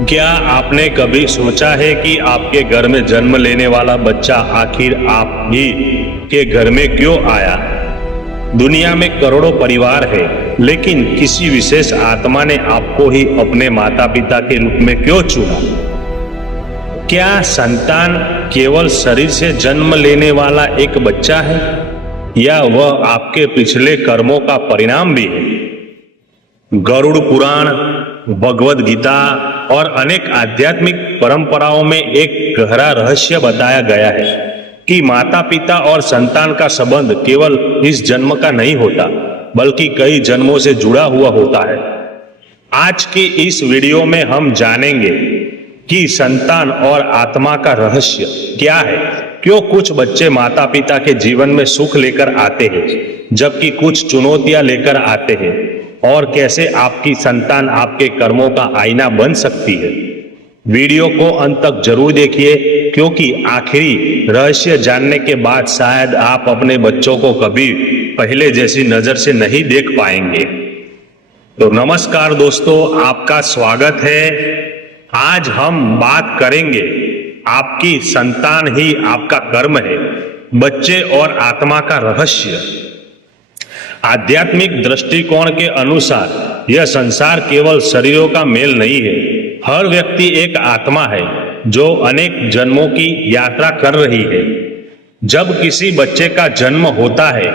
क्या आपने कभी सोचा है कि आपके घर में जन्म लेने वाला बच्चा आखिर आप ही के घर में क्यों आया? दुनिया में करोड़ों परिवार है, लेकिन किसी विशेष आत्मा ने आपको ही अपने माता पिता के रूप में क्यों चुना? क्या संतान केवल शरीर से जन्म लेने वाला एक बच्चा है, या वह आपके पिछले कर्मों का परिणाम भी है? गरुड़ पुराण, भगवद गीता और अनेक आध्यात्मिक परंपराओं में एक गहरा रहस्य बताया गया है कि माता पिता और संतान का संबंध केवल इस जन्म का नहीं होता, बल्कि कई जन्मों से जुड़ा हुआ होता है। आज की इस वीडियो में हम जानेंगे कि संतान और आत्मा का रहस्य क्या है, क्यों कुछ बच्चे माता पिता के जीवन में सुख लेकर आते हैं जबकि कुछ चुनौतियां लेकर आते हैं, और कैसे आपकी संतान आपके कर्मों का आईना बन सकती है। वीडियो को अंत तक जरूर देखिए, क्योंकि आखिरी रहस्य जानने के बाद शायद आप अपने बच्चों को कभी पहले जैसी नजर से नहीं देख पाएंगे। तो नमस्कार दोस्तों, आपका स्वागत है। आज हम बात करेंगे, आपकी संतान ही आपका कर्म है, बच्चे और आत्मा का रहस्य। आध्यात्मिक दृष्टिकोण के अनुसार यह संसार केवल शरीरों का मेल नहीं है। हर व्यक्ति एक आत्मा है जो अनेक जन्मों की यात्रा कर रही है। जब किसी बच्चे का जन्म होता है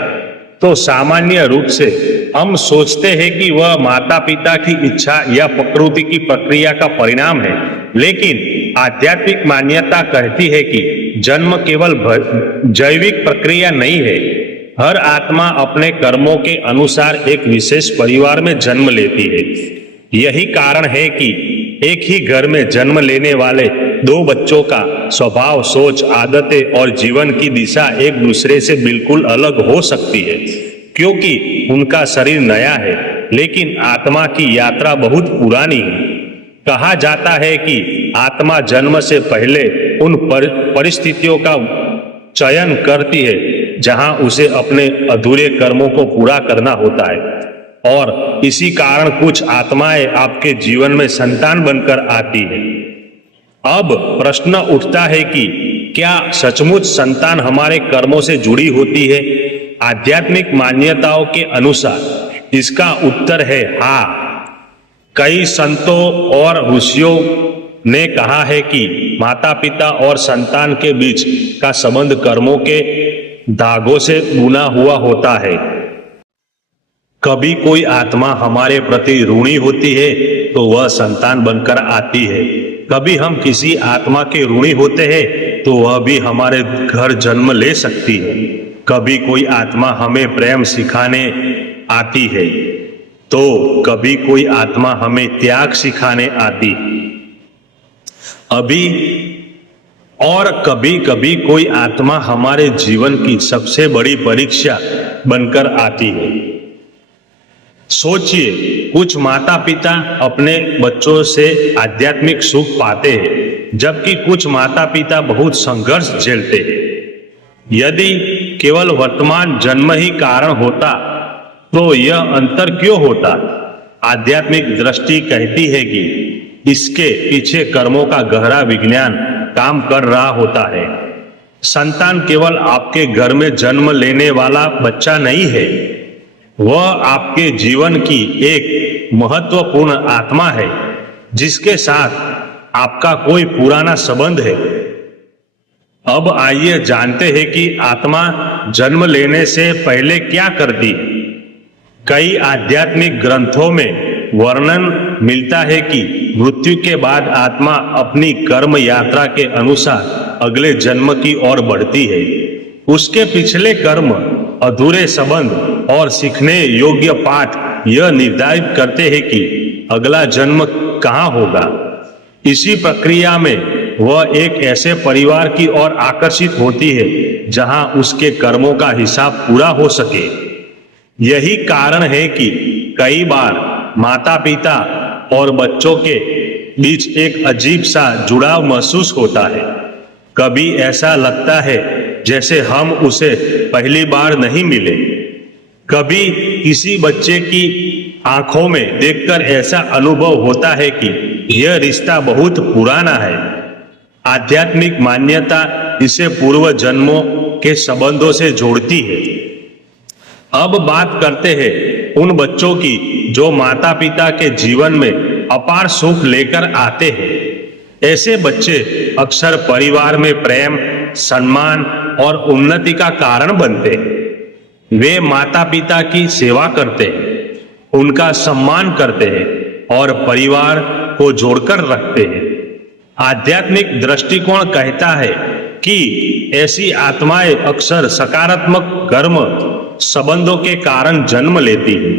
तो सामान्य रूप से हम सोचते हैं कि वह माता पिता की इच्छा या प्रकृति की प्रक्रिया का परिणाम है, लेकिन आध्यात्मिक मान्यता कहती है कि जन्म केवल जैविक प्रक्रिया नहीं है। हर आत्मा अपने कर्मों के अनुसार एक विशेष परिवार में जन्म लेती है। यही कारण है कि एक ही घर में जन्म लेने वाले दो बच्चों का स्वभाव, सोच, आदतें और जीवन की दिशा एक दूसरे से बिल्कुल अलग हो सकती है, क्योंकि उनका शरीर नया है लेकिन आत्मा की यात्रा बहुत पुरानी है। कहा जाता है कि आत्मा जन्म से पहले उन परिस्थितियों का चयन करती है जहां उसे अपने अधूरे कर्मों को पूरा करना होता है, और इसी कारण कुछ आत्माएं आपके जीवन में संतान बनकर आती है। अब प्रश्न उठता है कि क्या सचमुच संतान हमारे कर्मों से जुड़ी होती है? आध्यात्मिक मान्यताओं के अनुसार इसका उत्तर है हाँ। कई संतों और ऋषियों ने कहा है कि माता पिता और संतान के बीच का संबंध कर्मों के धागों से बुना हुआ होता है। कभी कोई आत्मा हमारे प्रति ऋणी होती है तो वह संतान बनकर आती है। कभी हम किसी आत्मा के ऋणी होते हैं तो वह भी हमारे घर जन्म ले सकती है। कभी कोई आत्मा हमें प्रेम सिखाने आती है तो कभी कोई आत्मा हमें त्याग सिखाने आती और कभी कभी कोई आत्मा हमारे जीवन की सबसे बड़ी परीक्षा बनकर आती है। सोचिए, कुछ माता पिता अपने बच्चों से आध्यात्मिक सुख पाते हैं, जबकि कुछ माता पिता बहुत संघर्ष झेलते हैं। यदि केवल वर्तमान जन्म ही कारण होता तो यह अंतर क्यों होता? आध्यात्मिक दृष्टि कहती है कि इसके पीछे कर्मों का गहरा विज्ञान काम कर रहा होता है। संतान केवल आपके घर में जन्म लेने वाला बच्चा नहीं है, वह आपके जीवन की एक महत्वपूर्ण आत्मा है जिसके साथ आपका कोई पुराना संबंध है। अब आइए जानते हैं कि आत्मा जन्म लेने से पहले क्या करती है। कई आध्यात्मिक ग्रंथों में वर्णन मिलता है कि मृत्यु के बाद आत्मा अपनी कर्म यात्रा के अनुसार अगले जन्म की ओर बढ़ती है। उसके पिछले कर्म, अधूरे संबंध और सीखने योग्य पाठ यह निर्धारित करते हैं कि अगला जन्म कहाँ होगा। इसी प्रक्रिया में वह एक ऐसे परिवार की ओर आकर्षित होती है जहां उसके कर्मों का हिसाब पूरा हो सके। यही कारण है कि कई बार माता पिता और बच्चों के बीच एक अजीब सा जुड़ाव महसूस होता है। कभी ऐसा लगता है जैसे हम उसे पहली बार नहीं मिले। कभी किसी बच्चे की आंखों में देखकर ऐसा अनुभव होता है कि यह रिश्ता बहुत पुराना है। आध्यात्मिक मान्यता इसे पूर्व जन्मों के संबंधों से जोड़ती है। अब बात करते हैं उन बच्चों की जो माता पिता के जीवन में अपार सुख लेकर आते हैं। ऐसे बच्चे अक्सर परिवार में प्रेम, सम्मान और उन्नति का कारण बनते हैं। वे माता पिता की सेवा करते हैं, उनका सम्मान करते हैं और परिवार को जोड़कर रखते हैं। आध्यात्मिक दृष्टिकोण कहता है कि ऐसी आत्माएं अक्सर सकारात्मक कर्म संबंधों के कारण जन्म लेती हैं।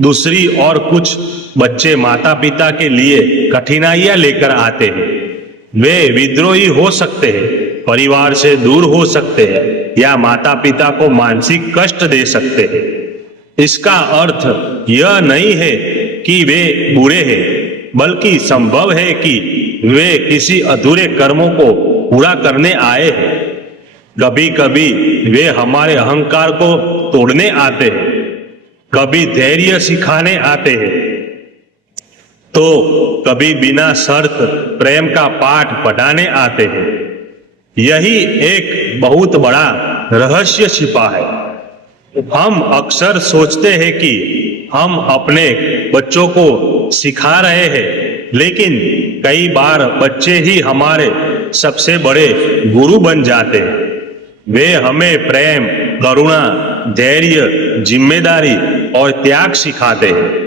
दूसरी ओर कुछ बच्चे माता पिता के लिए कठिनाइयां लेकर आते हैं। वे विद्रोही हो सकते हैं, परिवार से दूर हो सकते हैं या माता पिता को मानसिक कष्ट दे सकते हैं। इसका अर्थ यह नहीं है कि वे बुरे हैं, बल्कि संभव है कि वे किसी अधूरे कर्मों को पूरा करने आए हैं। कभी कभी वे हमारे अहंकार को तोड़ने आते हैं, कभी धैर्य सिखाने आते हैं, तो कभी बिना शर्त प्रेम का पाठ पढ़ाने आते हैं। यही एक बहुत बड़ा रहस्य छिपा है। हम अक्सर सोचते हैं कि हम अपने बच्चों को सिखा रहे हैं, लेकिन कई बार बच्चे ही हमारे सबसे बड़े गुरु बन जाते हैं। वे हमें प्रेम, करुणा, धैर्य, जिम्मेदारी और त्याग सिखाते हैं।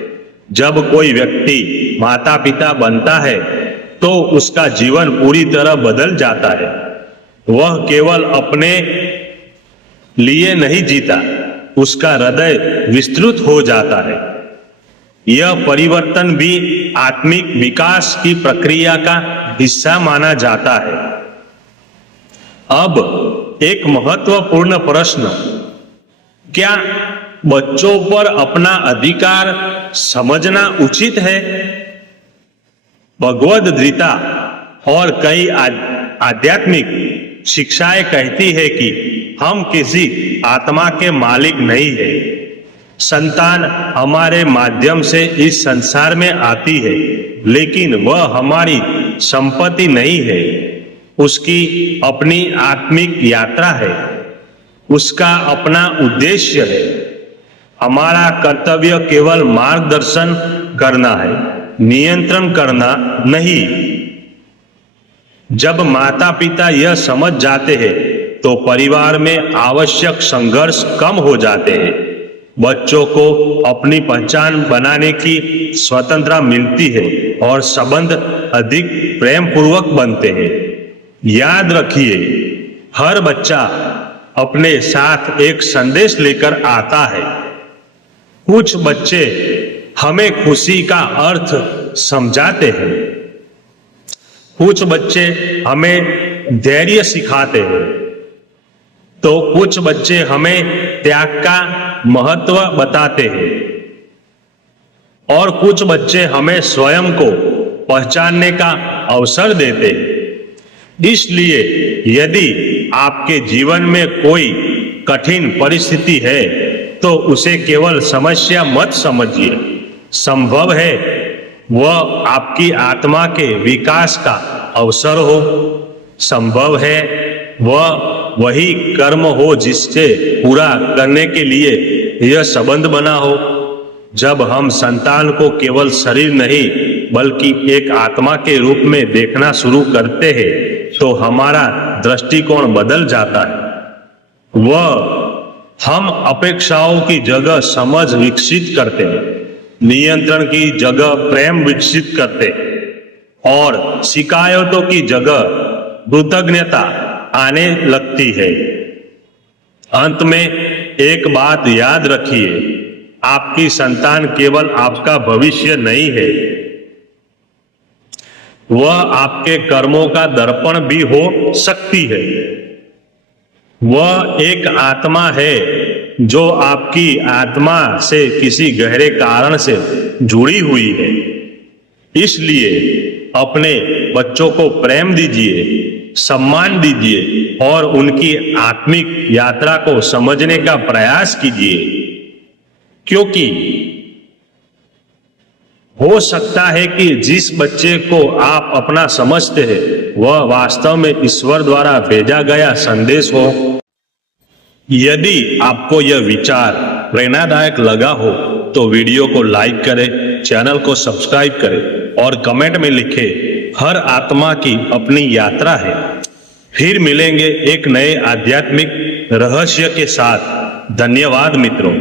जब कोई व्यक्ति माता पिता बनता है तो उसका जीवन पूरी तरह बदल जाता है। वह केवल अपने लिए नहीं जीता, उसका हृदय विस्तृत हो जाता है। यह परिवर्तन भी आत्मिक विकास की प्रक्रिया का हिस्सा माना जाता है। अब एक महत्वपूर्ण प्रश्न, क्या बच्चों पर अपना अधिकार समझना उचित है? भगवद गीता और कई आध्यात्मिक शिक्षाएं कहती है कि हम किसी आत्मा के मालिक नहीं है। संतान हमारे माध्यम से इस संसार में आती है, लेकिन वह हमारी संपत्ति नहीं है। उसकी अपनी आत्मिक यात्रा है, उसका अपना उद्देश्य है। हमारा कर्तव्य केवल मार्गदर्शन करना है, नियंत्रण करना नहीं। जब माता पिता यह समझ जाते हैं तो परिवार में आवश्यक संघर्ष कम हो जाते हैं। बच्चों को अपनी पहचान बनाने की स्वतंत्रता मिलती है और संबंध अधिक प्रेम पूर्वक बनते हैं। याद रखिए, हर बच्चा अपने साथ एक संदेश लेकर आता है। कुछ बच्चे हमें खुशी का अर्थ समझाते हैं, कुछ बच्चे हमें धैर्य सिखाते हैं, तो कुछ बच्चे हमें त्याग का महत्व बताते हैं और कुछ बच्चे हमें स्वयं को पहचानने का अवसर देते हैं। इसलिए यदि आपके जीवन में कोई कठिन परिस्थिति है तो उसे केवल समस्या मत समझिए। संभव है वह आपकी आत्मा के विकास का अवसर हो, संभव है वह वही कर्म हो जिससे पूरा करने के लिए यह संबंध बना हो। जब हम संतान को केवल शरीर नहीं बल्कि एक आत्मा के रूप में देखना शुरू करते हैं तो हमारा दृष्टिकोण बदल जाता है। वह हम अपेक्षाओं की जगह समझ विकसित करते हैं, नियंत्रण की जगह प्रेम विकसित करते हैं और शिकायतों की जगह कृतज्ञता आने लगती है। अंत में एक बात याद रखिए, आपकी संतान केवल आपका भविष्य नहीं है, वह आपके कर्मों का दर्पण भी हो सकती है। वह एक आत्मा है जो आपकी आत्मा से किसी गहरे कारण से जुड़ी हुई है। इसलिए अपने बच्चों को प्रेम दीजिए, सम्मान दीजिए और उनकी आत्मिक यात्रा को समझने का प्रयास कीजिए, क्योंकि हो सकता है कि जिस बच्चे को आप अपना समझते हैं वह वास्तव में ईश्वर द्वारा भेजा गया संदेश हो। यदि आपको यह विचार प्रेरणादायक लगा हो तो वीडियो को लाइक करें, चैनल को सब्सक्राइब करें और कमेंट में लिखें, हर आत्मा की अपनी यात्रा है। फिर मिलेंगे एक नए आध्यात्मिक रहस्य के साथ। धन्यवाद मित्रों।